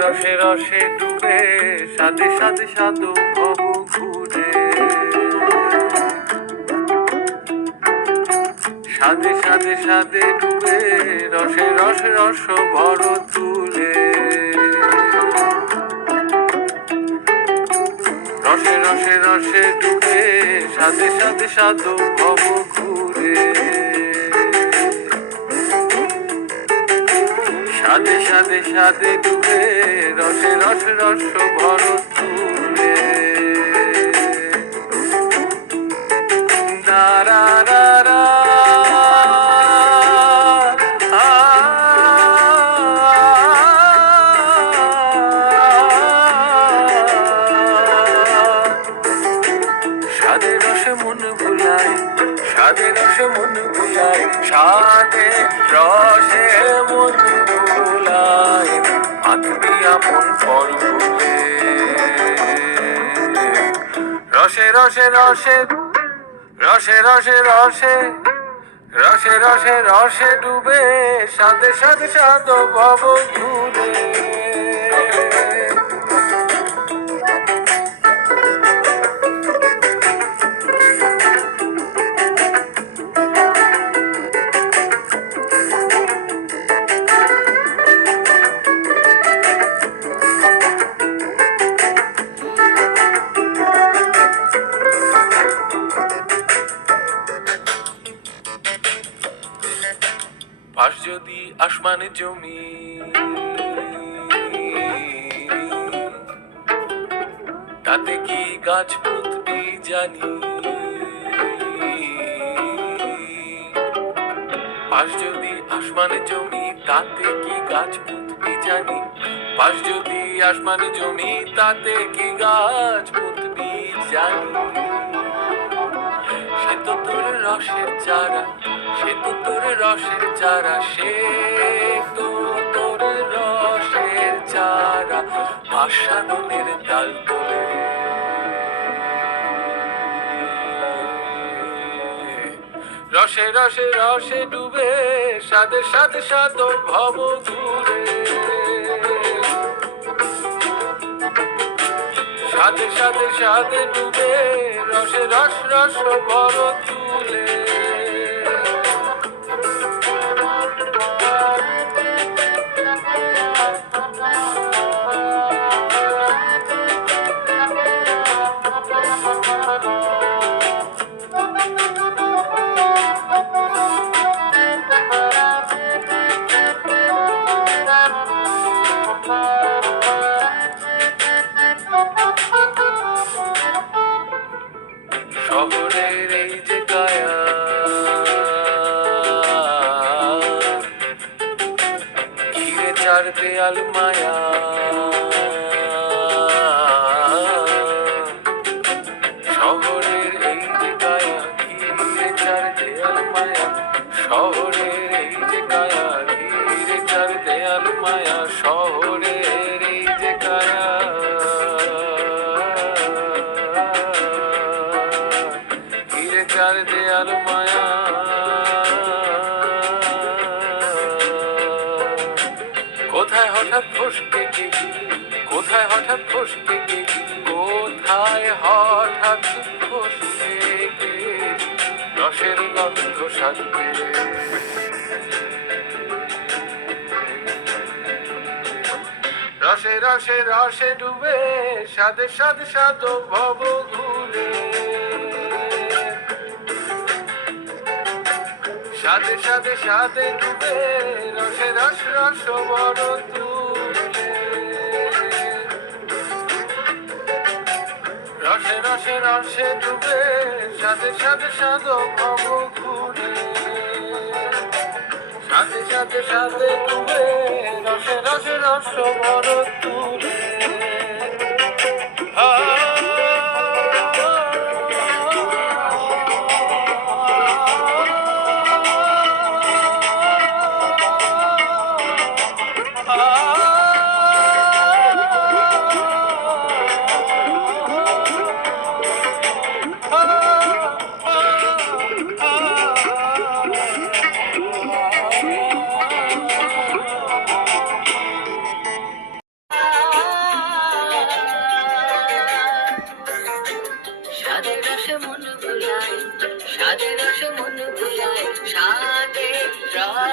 রসে রসে ডুবে সাথে সাথে সাধু ভব ঘুরে সাথে সাথে সাথে ডুবে রসে রসে রস ভর তুলে রসে রসে রসে ডুবে সাথে সাথে সাধু ভব ঘুরে সাথে সাথে সাথে ডুবে রসে রসে রস ভর তুলে দারা দারা সাদে রসে মন ভুলায় সাদে রসে মন ভুলায় সাদে রসে মন ভুলায় আঁকবি আপন পর ভুলে রসে রসে রসে রসে রসে রসে রসে রসে রসে ডুবে সাথে সাথে সাধ ভব ঘুরে পাশ যদি আসমানে জমি তাতে কি গাছ পুতবি জানি পাশ যদি আসমানে জমি তাতে কি গাছ পুতবি জানি পাশ যদি আসমানে জমি তাতে কি গাছ পুতবি জানি সে তো তোর রসের চারা সে তো তোর রসের চারা সে তো তোর রসের চারা আস্বাদনের ডাল তোলে রসে রসে রসে ডুবে সাথে সাথে সাধ ভব ঘুরে সাথে সাথে সাথে ডুবে রসে রস রস ভর তুলে শহরের এই যে কায়া ঘিরে চার দেয়াল মায়া শহরের এই যে কায়া ঘিরে চার দেয়াল মায়া শহরের এই যে কায়া ঘিরে চার দেয়াল মায়া শহরের এই যে কায়া চার দেয়াল মায়া কোথায় হঠাৎ ফসকে গেছি কোথায় হঠাৎ ফসকে গেছি কোথায় হঠাৎ ফসকে গেছি রসের গন্ধ সাজবে রসে রসে রসে ডুবে সাথে সাথে সাধ ভব ঘুরে সাথে সাথে সাথে ডুবে রসে রস রস বড় তুলে রসে রসে রসে ডুবে সাথে সাথে সাধ ভব ঘুরে সাথে সাথে সাথে ডুবে রসে রসে রস বড় তুলে স্বাদের রসে মন ভুলায়, স্বাদের রসে মন ভুলায়, স্বাদের রস।